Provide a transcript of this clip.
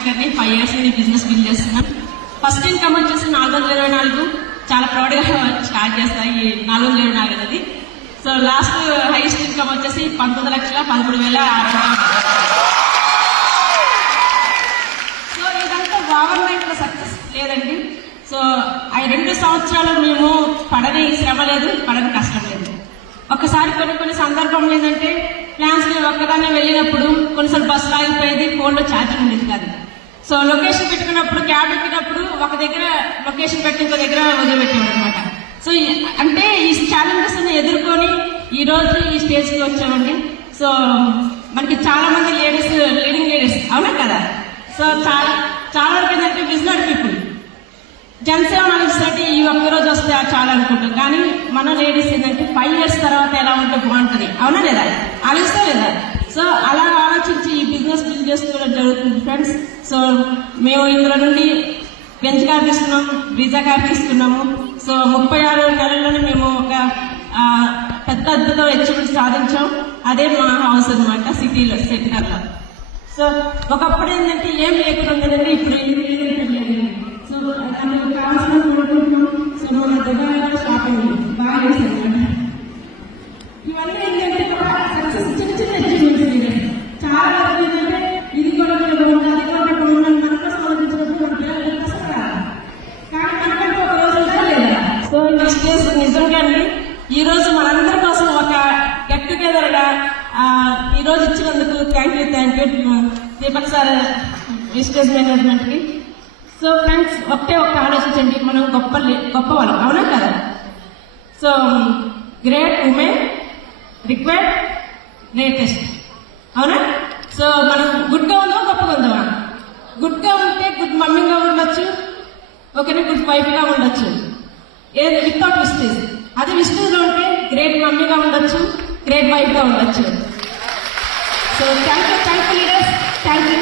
మేకర్ని. 5 years నుండి business build చేస్తున్నాం. First income వచ్చేసి 424. చాలా ప్రౌడ్గా స్టార్ట్ చేస్తాయి ఈ 424 అనేది. సో లాస్ట్ హైయెస్ట్ ఇన్కమ్ వచ్చేసి 19,13,600. సో ఇదంతా ఓవర్ నైట్ లో సక్సెస్ లేదండి. సో ఆ 2 సంవత్సరాలు మేము పడని శ్రమ లేదు, పడని కష్టం లేదు. ఒక్కసారి కొన్ని సందర్భంలో ఏంటంటే ప్లాన్స్ ఒక్కదాన్ని వెళ్ళినప్పుడు కొన్నిసార్లు బస్సు ఆగిపోయేది, ఫోన్లో ఛార్జింగ్ ఉండేది కాదు. సో లొకేషన్ పెట్టుకున్నప్పుడు క్యాబ్ ఎక్కినప్పుడు ఒక దగ్గర లొకేషన్ పెట్టి ఇంకో దగ్గర వదిలిపెట్టేవాడు అనమాట. సో అంటే ఈ ఛాలెంజెస్ అన్ని ఎదుర్కొని ఈ రోజు ఈ స్టేజ్కి వచ్చామండి. సో మనకి చాలా మంది లేడీస్, లీడింగ్ లేడీస్ అవునా కదా. సో చాలా వరకు ఏంటంటే విజనరీ పీపుల్ జనసేన ఆలోచిస్తే ఈ ఒక్కరోజు వస్తే చాలా అనుకుంటాం. కానీ మన లేడీస్ ఏంటంటే 5 years తర్వాత ఎలా ఉంటే బాగుంటుంది, అవునా లేదా, ఆలోచిస్తా లేదా. సో అలా ఆలోచించి ఈ బిజినెస్ బిల్డ్ చేసుకోవడం జరుగుతుంది ఫ్రెండ్స్. సో మేము ఇందులో నుండి బెంచ్ కార్ తీసుకున్నాం, బ్రీజా కార్ తీసుకున్నాము. సో 36 నెలల్లోనే మేము ఒక పెద్ద అద్భుతం అచీవ్మెంట్ సాధించాం. అదే మా హౌస్ అనమాట, సిటీలో సెటినర్లో. సో ఒకప్పుడు ఏంటంటే ఏం లేకుండా ఉందంటే ఇప్పుడు సో కావాల్సిన సో మన దగ్గర షాపింగ్ బాగా చేశాను. ఇవన్నీ ఏంటంటే సక్సెస్ చిన్న చిన్న అచీవ్మెంట్స్. చాలా వరకు ఏంటంటే ఇది కూడా మనకు సాధించినప్పుడు కానీ మనకంటే ఒక రోజు ఉంటా లేదా. సో నెక్స్ట్ డేస్ నిజంగా అండి ఈ రోజు మనందరి కోసం ఒక గెట్ టుగెదర్ గా ఈ రోజు ఇచ్చినందుకు thank you Deepak sir, విస్టేజ్ management కి. సో ఫ్రెండ్స్ ఒక్క ఆలోచించండి, మనం గొప్పవాళ్ళం అవునా కదా. So great women required greatest, అవునా. సో మనం గుడ్గా ఉందామా గొప్పగా ఉందామా. గుడ్గా ఉంటే గుడ్ మమ్మీగా ఉండొచ్చు, ఓకేనా, గుడ్ వైఫ్గా ఉండొచ్చు, ఏది వితౌట్ విస్టేజ్. అదే విస్టేజ్లో ఉంటే గ్రేట్ మమ్మీగా ఉండొచ్చు, గ్రేట్ వైఫ్గా ఉండొచ్చు. So thank you leaders, thank you.